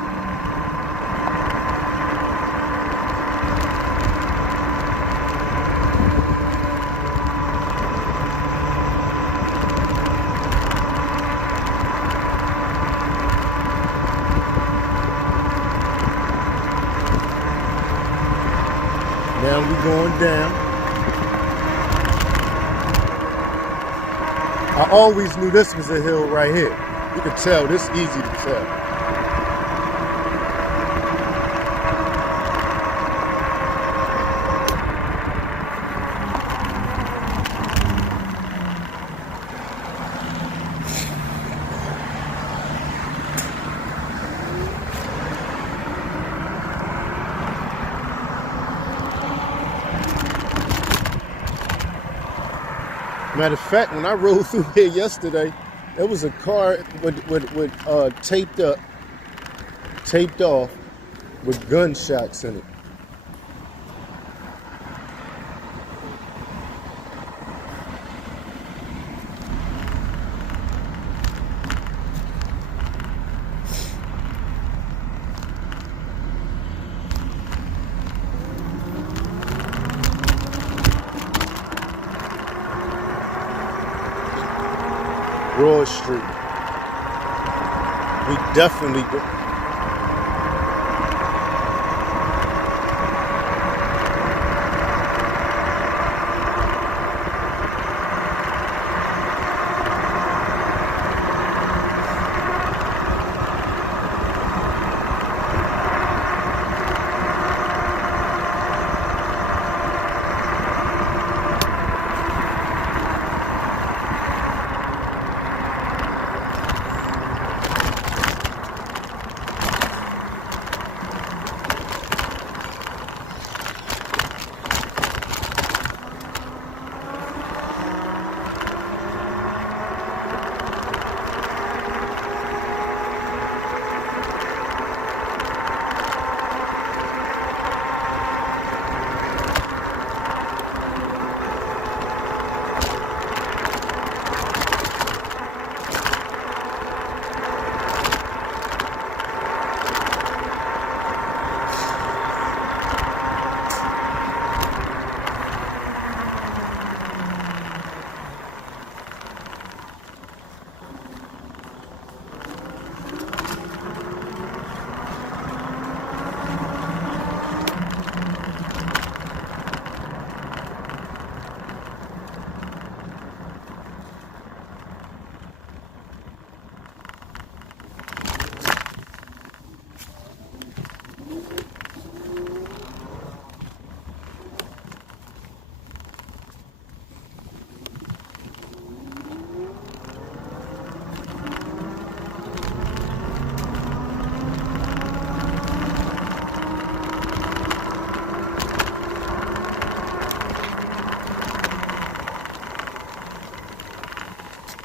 Now we're going down. I always knew this was a hill right here. You can tell, this is easy to tell. Matter of fact, when I rode through here yesterday, there was a car with taped taped off with gunshots in it. Broad Street. We definitely do.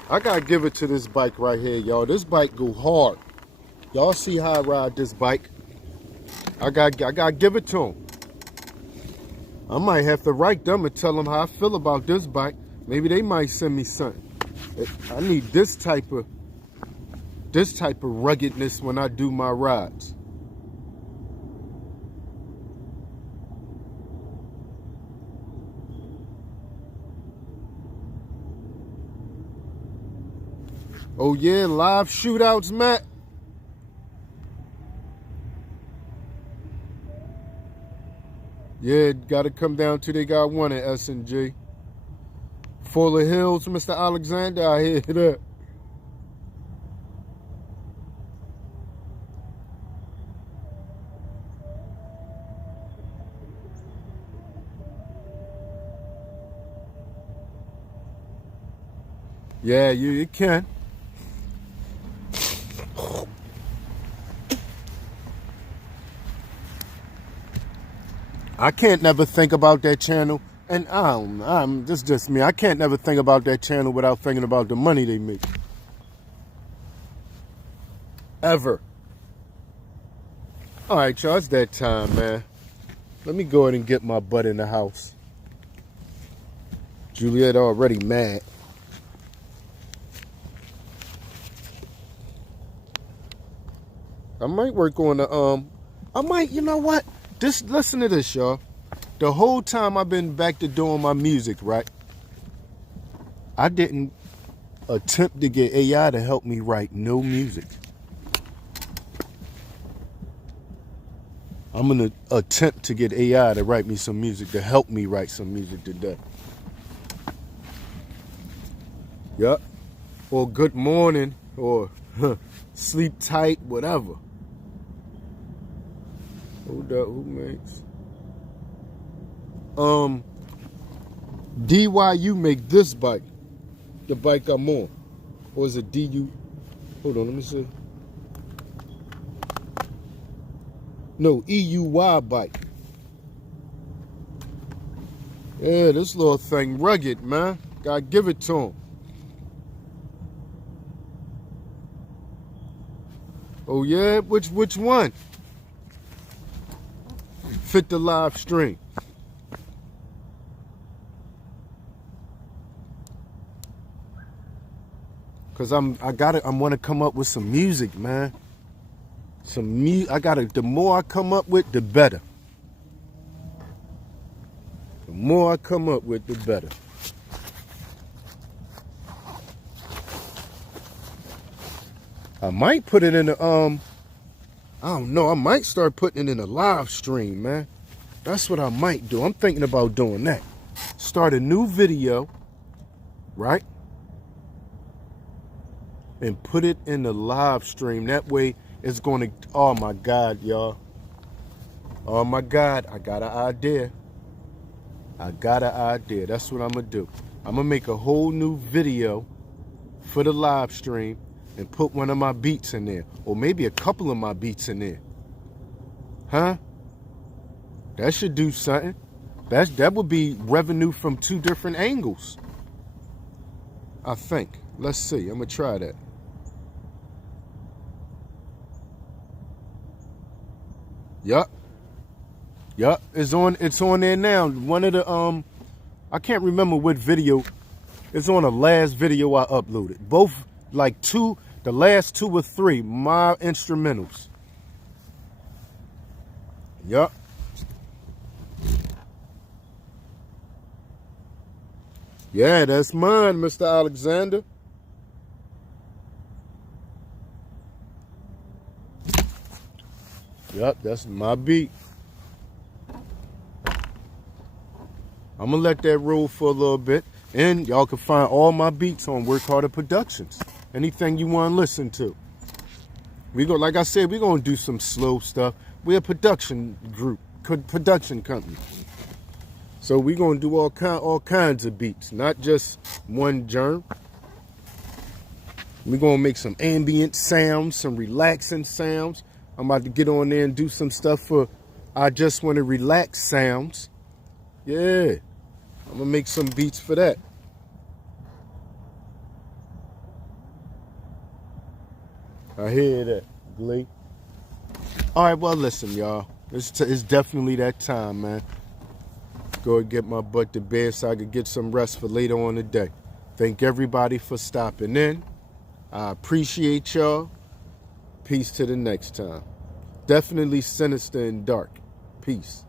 I gotta give it to this bike right here, y'all. This bike go hard. Y'all see how I ride this bike? I gotta give it to him. I might have to write them and tell them how I feel about this bike. Maybe they might send me something. I need this type of ruggedness when I do my rides. Oh yeah, live shootouts, Matt. Yeah, gotta come down till they got one at S&G. Full of Hills, Mr. Alexander, I hear that. Yeah, you can. I can't never think about that channel, and this is just me. I can't never think about that channel without thinking about the money they make. Ever. All right, y'all, it's that time, man. Let me go ahead and get my butt in the house. Juliet already mad. I might work on the, you know what? Just listen to this, y'all. The whole time I've been back to doing my music, right? I didn't attempt to get AI to help me write no music. I'm going to attempt to get AI to write me some music, to help me write some music today. Yup. Or good morning, or sleep tight, whatever. Hold up, who makes? DYU make this bike, the bike I'm on. Or is it DU? Hold on, let me see. No, EUY bike. Yeah, this little thing rugged, man. Gotta give it to him. Oh yeah, which one? Fit the live stream. Cause I want to come up with some music, man. The more I come up with, the better. The more I come up with, the better. I might put it in the I don't know, I might start putting it in a live stream, man. That's what I might do. I'm thinking about doing that. Start a new video, right? And put it in the live stream. That way it's going to, oh my God, y'all. Oh my God, I got an idea. That's what I'm going to do. I'm going to make a whole new video for the live stream and put one of my beats in there. Or maybe a couple of my beats in there. Huh? That should do something. That would be revenue from 2 different angles. I think. Let's see. I'm going to try that. Yup. It's on there now. One of the I can't remember what video. It's on the last video I uploaded. Both like the last 2 or 3, my instrumentals. Yup. Yeah, that's mine, Mr. Alexander. Yup, that's my beat. I'm going to let that roll for a little bit. And y'all can find all my beats on Work Harder Productions. Anything you want to listen to. Like I said, we're going to do some slow stuff. We're a production group, production company. So we're going to do all kinds of beats, not just one germ. We're going to make some ambient sounds, some relaxing sounds. I'm about to get on there and do some stuff for I just want to relax sounds. Yeah, I'm going to make some beats for that. I hear that, Glee. All right, well, listen, y'all. It's definitely that time, man. Go and get my butt to bed so I can get some rest for later on today. Thank everybody for stopping in. I appreciate y'all. Peace to the next time. Definitely sinister and dark. Peace.